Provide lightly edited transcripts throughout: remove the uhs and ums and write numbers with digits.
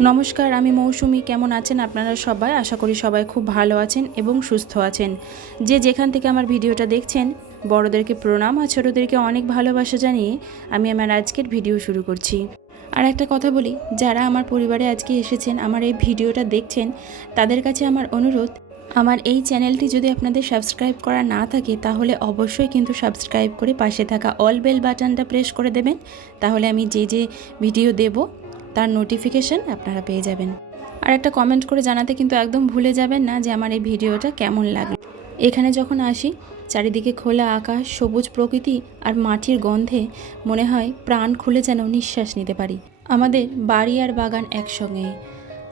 নমস্কার, আমি মৌসুমি। কেমন আছেন আপনারা সবাই? আশা করি সবাই খুব ভালো আছেন এবং সুস্থ আছেন। যে যেখান থেকে আমার ভিডিওটা দেখছেন, বড়োদেরকে প্রণাম আর ছোটোদেরকে অনেক ভালোবাসা জানিয়ে আমি আমার আজকের ভিডিও শুরু করছি। আর একটা কথা বলি, যারা আমার পরিবারে আজকে এসেছেন, আমার এই ভিডিওটা দেখছেন, তাদের কাছে আমার অনুরোধ, আমার এই চ্যানেলটি যদি আপনাদের সাবস্ক্রাইব করা না থাকে তাহলে অবশ্যই কিন্তু সাবস্ক্রাইব করে পাশে থাকা অল বেল বাটনটা প্রেস করে দেবেন। তাহলে আমি যে ভিডিও দেব তার নোটিফিকেশান আপনারা পেয়ে যাবেন। আর একটা কমেন্ট করে জানাতে কিন্তু একদম ভুলে যাবেন না যে আমার এই ভিডিওটা কেমন লাগলো। এখানে যখন আসি, চারিদিকে খোলা আকাশ, সবুজ প্রকৃতি আর মাটির গন্ধে মনে হয় প্রাণ খুলে যেন নিঃশ্বাস নিতে পারি। আমাদের বাড়ি আর বাগান একসঙ্গে।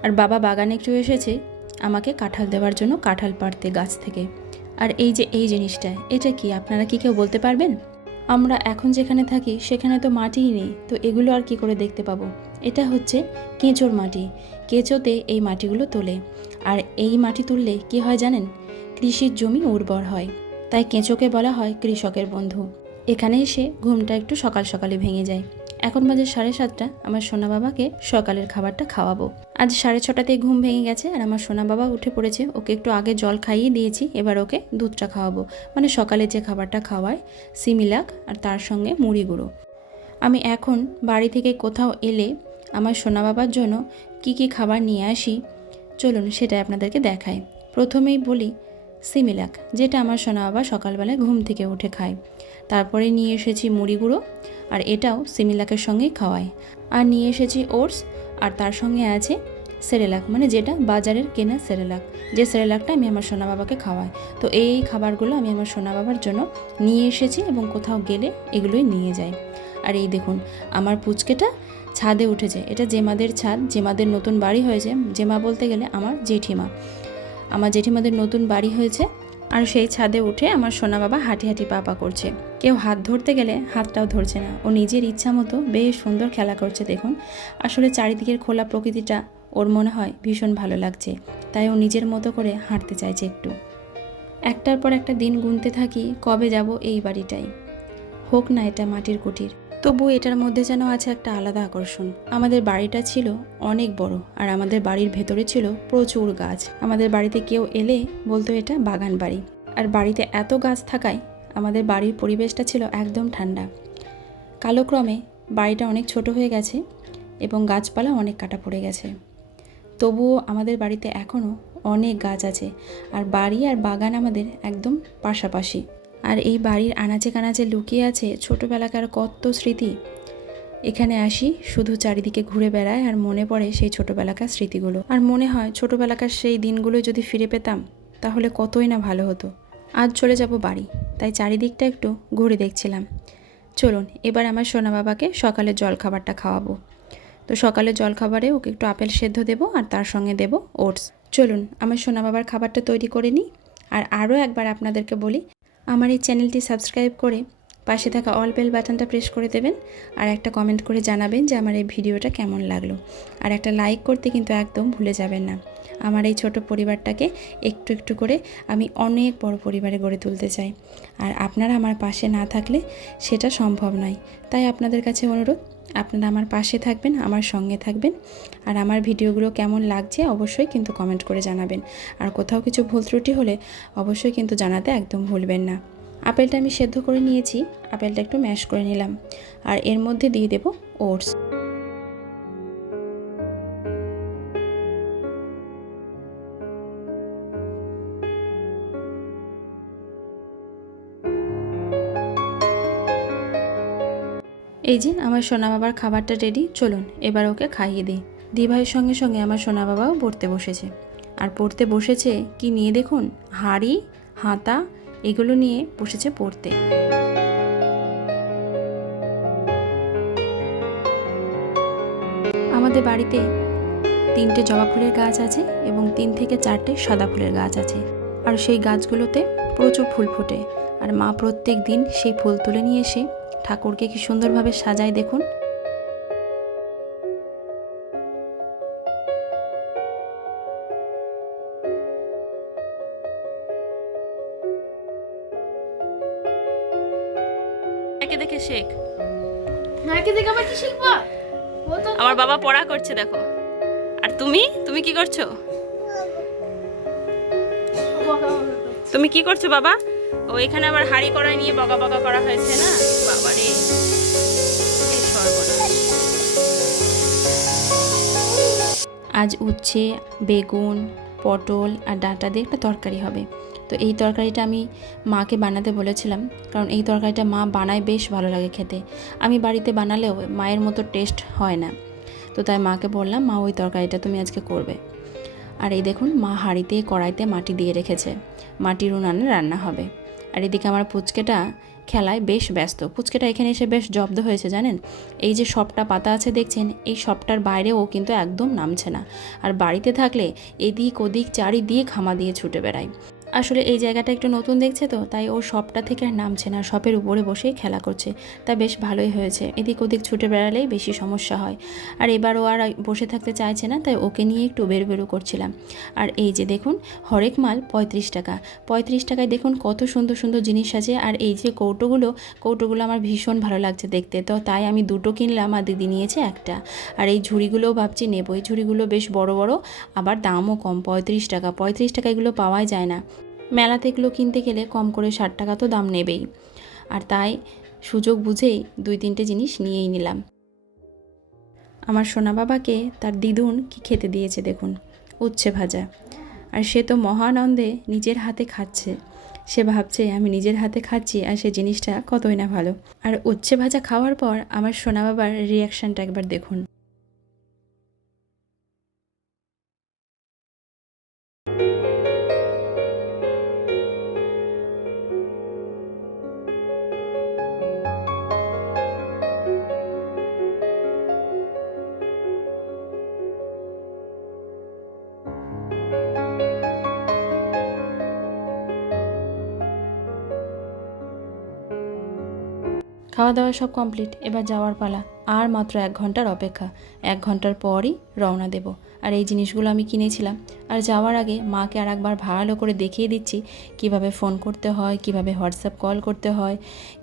আর বাবা বাগানে একটু এসেছে আমাকে কাঁঠাল দেওয়ার জন্য, কাঁঠাল পাড়তে গাছ থেকে। আর এই জিনিসটা, এটা কি আপনারা কি কেউ বলতে পারবেন? আমরা এখন যেখানে থাকি সেখানে তো মাটিই নেই, তো এগুলো আর কি করে দেখতে পাবো? এটা হচ্ছে কেঁচোর মাটি। কেঁচোতে এই মাটিগুলো তোলে, আর এই মাটি তুললে কি হয় জানেন? কৃষির জমি উর্বর হয়। তাই কেঁচোকে বলা হয় কৃষকের বন্ধু। এখানে এসে ঘুমটা একটু সকাল সকালে ভেঙে যায়। এখন বাজে 7:30। আমার সোনা বাবাকে সকালের খাবারটা খাওয়াবো। আজ 6:30তেই ঘুম ভেঙে গেছে আর আমার সোনা বাবা উঠে পড়েছে। ওকে একটু আগে জল খাইয়ে দিয়েছি, এবার ওকে দুধটা খাওয়াবো। মানে সকালে যে খাবারটা খাওয়ায়, সিমিলাক আর তার সঙ্গে মুড়ি গুঁড়ো। আমি এখন বাড়ি থেকে কোথাও এলে আমার সোনা বাবার জন্য কি খাবার নিয়ে আসি, চলুন সেটা আপনাদেরকে দেখাই। প্রথমেই বলি সিমিলাক, যেটা আমার সোনা বাবা সকালবেলায় ঘুম থেকে উঠে খায়। তারপরে নিয়ে এসেছি মুড়ি গুঁড়ো, আর এটাও সিমিলাকের সঙ্গেই খাওয়াই। আর নিয়ে এসেছি ওটস, আর তার সঙ্গে আছে সেরেলাক, মানে যেটা বাজারের কেনা সেরেলাক, যে সেরেলাকটা আমি আমার সোনা বাবাকে খাওয়াই। তো এই খাবারগুলো আমি আমার সোনা বাবার জন্য নিয়ে এসেছি এবং কোথাও গেলে এগুলোই নিয়ে যাই। আর এই দেখুন, আমার পুচকেটা ছাদে উঠেছে। এটা জেমাদের ছাদ, জেমাদের নতুন বাড়ি হয়েছে। জেমা বলতে গেলে আমার জেঠিমা। আমার জেঠিমাদের নতুন বাড়ি হয়েছে, আর সেই ছাদে উঠে আমার সোনা বাবা হাঁটি হাঁটি পা করছে। কেউ হাত ধরতে গেলে হাতটাও ধরছে না, ও নিজের ইচ্ছা মতো বেশ সুন্দর খেলা করছে। দেখুন, আসলে চারিদিকের খোলা প্রকৃতিটা ওর মনে হয় ভীষণ ভালো লাগছে, তাই ও নিজের মতো করে হাঁটতে চাইছে একটু। একটার পর একটা দিন গুনতে থাকি, কবে যাব এই বাড়িটাই। হোক না এটা মাটির কুটির, তবু এটার মধ্যে যেন আছে একটা আলাদা আকর্ষণ। আমাদের বাড়িটা ছিল অনেক বড়, আর আমাদের বাড়ির ভেতরে ছিল প্রচুর গাছ। আমাদের বাড়িতে কেউ এলে বলতো এটা বাগান বাড়ি। আর বাড়িতে এত গাছ থাকায় আমাদের বাড়ির পরিবেশটা ছিল একদম ঠান্ডা। কালক্রমে বাড়িটা অনেক ছোট হয়ে গেছে এবং গাছপালা অনেক কাটা পড়ে গেছে, তবুও আমাদের বাড়িতে এখনও অনেক গাছ আছে। আর বাড়ি আর বাগান আমাদের একদম পাশাপাশি। আর এই বাড়ির আনাচে কানাচে লুকিয়ে আছে ছোটোবেলাকার কত স্মৃতি। এখানে আসি, শুধু চারিদিকে ঘুরে বেড়ায় আর মনে পড়ে সেই ছোটোবেলাকার স্মৃতিগুলো। আর মনে হয় ছোটোবেলাকার সেই দিনগুলো যদি ফিরে পেতাম তাহলে কতই না ভালো হতো। আজ চলে যাব বাড়ি, তাই চারিদিকটা একটু ঘুরে দেখছিলাম। চলুন এবার আমার সোনা বাবাকে সকালের জলখাবারটা খাওয়াবো। তো সকালের জলখাবারে ওকে একটু আপেল সেদ্ধ দেবো আর তার সঙ্গে দেবো ওটস। চলুন আমার সোনা বাবার খাবারটা তৈরি করে নিই। আর আরও একবার আপনাদেরকে বলি, আমার এই চ্যানেলটি সাবস্ক্রাইব করে পাশে থাকা অল বেল বাটনটা প্রেস করে দেবেন, আর একটা কমেন্ট করে জানাবেন যে আমার এই ভিডিওটা কেমন লাগলো। আর একটা লাইক করতে কিন্তু একদম ভুলে যাবেন না। আমার এই ছোট পরিবারটাকে একটু একটু করে আমি অনেক বড় পরিবারে গড়ে তুলতে চাই, আর আপনারা আমার পাশে না থাকলে সেটা সম্ভব নয়। তাই আপনাদের কাছে অনুরোধ, আপনারা আমার পাশে থাকবেন, আমার সঙ্গে থাকবেন। আর আমার ভিডিওগুলো কেমন লাগছে অবশ্যই কিন্তু কমেন্ট করে জানাবেন। আর কোথাও কিছু ভুল ত্রুটি হলে অবশ্যই কিন্তু জানাতে একদম ভুলবেন না। আপেলটা আমি সেদ্ধ করে নিয়েছি, আপেলটা একটু ম্যাশ করে নিলাম, আর এর মধ্যে দিয়ে দেব ওটস। এই যে আমার সোনা বাবার খাবারটা রেডি, চলুন এবার ওকে খাইয়ে দিই। দিভাইয়ের সঙ্গে সঙ্গে আমার সোনা বাবাও পড়তে বসেছে। আর পড়তে বসেছে কি নিয়ে দেখুন, হাঁড়ি, হাতা, এগুলো নিয়ে বসেছে পড়তে। আমাদের বাড়িতে 3টে জবা ফুলের গাছ আছে এবং 3 থেকে 4টে সাদা ফুলের গাছ আছে। আর সেই গাছগুলোতে প্রচুর ফুল ফোটে। আর মা প্রত্যেক দিন সেই ফুল তুলে নিয়ে এসে ঠাকুরকে কি সুন্দরভাবে সাজায় দেখুন। দেখে দেখে শেখ, নাকে দেখে আবার কি শিখবা? আমার বাবা পড়া করছে দেখো। আর তুমি তুমি কি করছো? তুমি কি করছো বাবা? ও এখানে আবার হাঁড়ি কড়াই নিয়ে বকা বকা করা হয়েছে না বাবা রে, আজ উচ্ছে, বেগুন, পটল আর ডাঁটা দিয়ে একটা তরকারি হবে। তো এই তরকারিটা আমি মাকে বানাতে বলেছিলাম, কারণ এই তরকারিটা মা বানায়, বেশ ভালো লাগে খেতে। আমি বাড়িতে বানালেও মায়ের মতো টেস্ট হয় না। তো তাই মাকে বললাম, মা ওই তরকারিটা তুমি আজকে করবে। আর এই দেখুন, মা হাঁড়িতে কড়াইতে মাটি দিয়ে রেখেছে, মাটির উনানে রান্না হবে। আর এদিকে আমার পুচকেটা খেলায় বেশ ব্যস্ত। পুচকেটা এখানে এসে বেশ জব্দ হয়েছে জানেন। এই যে সবটা পাতা আছে দেখছেন, এই সবটার বাইরে ও কিন্তু একদম নামছে না। আর বাড়িতে থাকলে এদিক ওদিক চারিদিক হামা দিয়ে ছুটে বেড়ায়। আসলে এই জায়গাটা একটু নতুন দেখছে তো, তাই ও সবটা থেকে আর নামছে না, সবের উপরে বসেই খেলা করছে। তা বেশ ভালোই হয়েছে, এদিক ওদিক ছুটে বেড়ালেই বেশি সমস্যা হয়। আর এবার ও আর বসে থাকতে চাইছে না, তাই ওকে নিয়ে একটু বেরু করছিলাম। আর এই যে দেখুন, হরেক মাল 35 টাকা। 35 টাকায় দেখুন কত সুন্দর সুন্দর জিনিস আছে। আর এই যে কৌটোগুলো আমার ভীষণ ভালো লাগছে দেখতে, তো তাই আমি দুটো কিনলাম আর দিদি নিয়েছে একটা। আর এই ঝুড়িগুলোও ভাবছি নেব, এই ঝুড়িগুলো বেশ বড় বড়, আবার দামও কম, 35 টাকা। 35 টাকা এগুলো পাওয়াই যায় না, মেলাতে এগুলো কিনতে গেলে কম করে 60 টাকা তো দাম নেবেই। আর তাই সুযোগ বুঝেই 2-3টে জিনিস নিয়েই নিলাম। আমার সোনা বাবাকে তার দিদুন কি খেতে দিয়েছে দেখুন, উচ্ছে ভাজা। আর সে তো মহানন্দে নিজের হাতে খাচ্ছে, সে ভাবছে আমি নিজের হাতে খাচ্ছি, আর সে জিনিসটা কতই না ভালো। আর উচ্ছে ভাজা খাওয়ার পর আমার সোনা বাবার রিয়াকশানটা একবার দেখুন। খাওয়া দাওয়া সব কমপ্লিট, এবার যাওয়ার পালা। আর মাত্র 1 ঘন্টার অপেক্ষা, 1 ঘন্টার পরই রওনা দেব। আর এই জিনিসগুলো আমি কিনেছিলাম। আর যাওয়ার আগে মাকে আর একবার ভালো করে দেখিয়ে দিচ্ছি কিভাবে ফোন করতে হয়, কিভাবে হোয়াটসঅ্যাপ কল করতে হয়,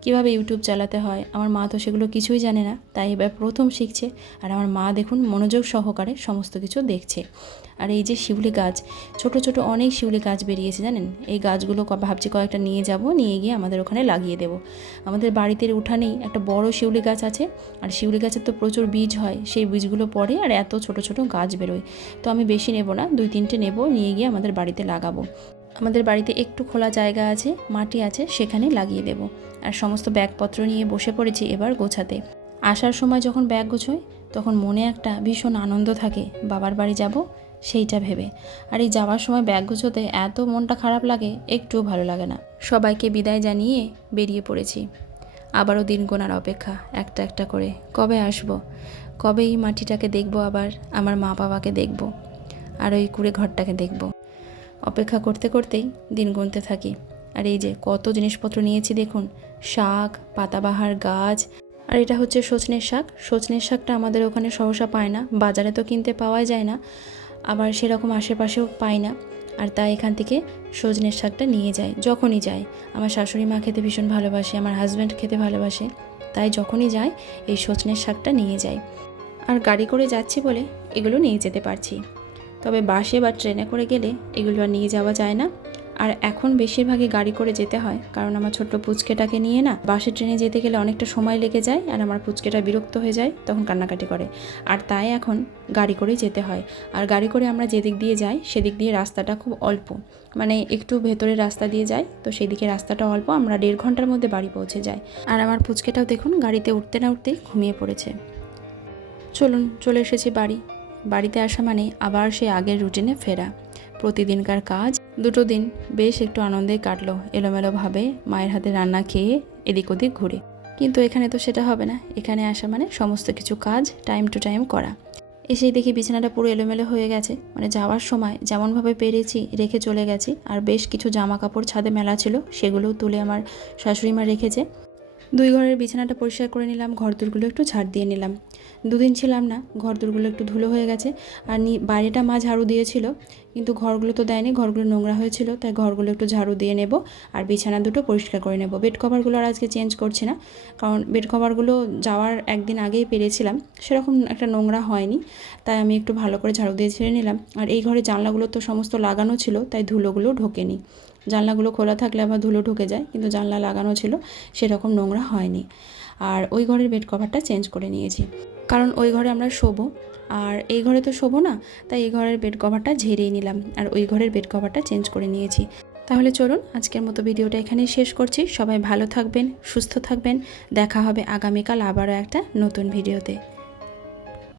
কিভাবে ইউটিউব চালাতে হয়। আমার মা তো সেগুলো কিছুই জানে না, তাই এবার প্রথম শিখছে। আর আমার মা দেখুন মনোযোগ সহকারে সমস্ত কিছু দেখছে। আর এই যে শিউলি গাছ, ছোট ছোট অনেক শিউলি গাছ বেরিয়েছে জানেন। এই গাছগুলো ভাবছি কয়েকটা নিয়ে যাব, নিয়ে গিয়ে আমাদের ওখানে লাগিয়ে দেব। আমাদের বাড়িতে উঠানেই একটা বড় শিউলি গাছ আছে, আর শিউলি গাছের তো প্রচুর বীজ হয়, সেই বীজগুলো পড়ে আর এত ছোট ছোট গাছ বেরোয়। তো আমি বেশি নেব না, 2-3টে নেব, নিয়ে গিয়ে আমাদের বাড়িতে লাগাবো। আমাদের বাড়িতে একটু খোলা জায়গা আছে, মাটি আছে, সেখানে লাগিয়ে দেব। আর সমস্ত ব্যাগপত্র নিয়ে বসে পড়েছি এবার গোছাতে। আসার সময় যখন ব্যাগ গোছাই তখন মনে একটা ভীষণ আনন্দ থাকে, বাবার বাড়ি যাব সেইটা ভেবে। আর এই যাওয়ার সময় ব্যাগ গুছোতে এত মনটা খারাপ লাগে, একটুও ভালো লাগে না। সবাইকে বিদায় জানিয়ে বেরিয়ে পড়েছি। আবারও দিন গোনার অপেক্ষা, একটা একটা করে। কবে আসব, কবে এই মাটিটাকে দেখব, আবার আমার মা বাবাকে দেখব, আর ওই কুড়ে ঘরটাকে দেখব। অপেক্ষা করতে করতেই দিন গুনতে থাকি। আর এই যে কত জিনিসপত্র নিয়েছি দেখুন, শাক, পাতাবাহার গাছ। আর এটা হচ্ছে সজনের শাক। সজনের শাকটা আমাদের ওখানে সহসা পায় না, বাজারে তো কিনতে পাওয়া যায় না, আবার সেরকম আশেপাশেও পাই না। আর তাই এখান থেকে সজনের শাকটা নিয়ে যাই যখনই যাই। আমার শাশুড়ি মা খেতে ভীষণ ভালোবাসে, আমার হাজব্যান্ড খেতে ভালোবাসে, তাই যখনই যাই এই সজনের শাকটা নিয়ে যাই। আর গাড়ি করে যাচ্ছি বলে এগুলো নিয়ে যেতে পারছি, তবে বাসে বা ট্রেনে করে গেলে এগুলো আর নিয়ে যাওয়া যায় না। আর এখন বেশিরভাগই গাড়ি করে যেতে হয়, কারণ আমার ছোট্ট পুচকেটাকে নিয়ে না বাসে ট্রেনে যেতে গেলে অনেকটা সময় লেগে যায়, আর আমার পুচকেটা বিরক্ত হয়ে যায়, তখন কান্নাকাটি করে। আর তাই এখন গাড়ি করেই যেতে হয়। আর গাড়ি করে আমরা যেদিক দিয়ে যাই সেদিক দিয়ে রাস্তাটা খুব অল্প, মানে একটু ভেতরের রাস্তা দিয়ে যাই, তো সেদিকে রাস্তাটা অল্প, আমরা 1.5 ঘন্টার মধ্যে বাড়ি পৌঁছে যাই। আর আমার পুচকেটাও দেখুন গাড়িতে উঠতে না উঠতেই ঘুমিয়ে পড়েছে। চলুন, চলে এসেছি বাড়ি। বাড়িতে আসা মানে আবার সেই আগের রুটিনে ফেরা, প্রতিদিনকার কাজ। 2 দিন বেশ একটু আনন্দেই কাটলো, এলোমেলোভাবে মায়ের হাতে রান্না খেয়ে এদিক ওদিক ঘুরে। কিন্তু এখানে তো সেটা হবে না, এখানে আসা মানে সমস্ত কিছু কাজ টাইম টু টাইম করা। এসেই দেখি বিছানাটা পুরো এলোমেলো হয়ে গেছে, মানে যাওয়ার সময় যেমনভাবে পেরেছি রেখে চলে গেছি। আর বেশ কিছু জামা কাপড় ছাদে মেলা ছিল, সেগুলোও তুলে আমার শাশুড়ি মা রেখেছে। দুই ঘরের বিছানাটা পরিষ্কার করে নিলাম, ঘরদোরগুলো একটু ঝাড় দিয়ে নিলাম। দুদিন ছিলাম না, ঘরদোরগুলো একটু ধুলো হয়ে গেছে। আর বাইরেটা মা ঝাড়ু দিয়েছিল, কিন্তু ঘরগুলো তো দেয়নি, ঘরগুলো নোংরা হয়েছিল, তাই ঘরগুলো একটু ঝাড়ু দিয়ে নেব আর বিছানা দুটো পরিষ্কার করে নেব। বেড কভারগুলো আর আজকে চেঞ্জ করছি না, কারণ বেড কভারগুলো যাওয়ার একদিন আগেই পেরেছিলাম, সেরকম একটা নোংরা হয়নি, তাই আমি একটু ভালো করে ঝাড়ু দিয়ে ছেড়ে নিলাম। আর এই ঘরে জানলাগুলো তো সমস্ত লাগানো ছিল, তাই ধুলোগুলো ঢোকেনি। জানলাগুলো খোলা থাকলে আবার ধুলো ঢুকে যায়, কিন্তু জানলা লাগানো ছিল, সেরকম নোংরা হয়নি। আর ওই ঘরের বেড কভারটা চেঞ্জ করে নিয়েছি, কারণ ওই ঘরে আমরা শোবো, আর এই ঘরে তো শোবো না, তাই এই ঘরের বেড কভারটা ঝেড়েই নিলাম আর ওই ঘরের বেড কভারটা চেঞ্জ করে নিয়েছি। তাহলে চলুন আজকের মতো ভিডিওটা এখানেই শেষ করছি। সবাই ভালো থাকবেন, সুস্থ থাকবেন। দেখা হবে আগামীকাল আবারও একটা নতুন ভিডিওতে।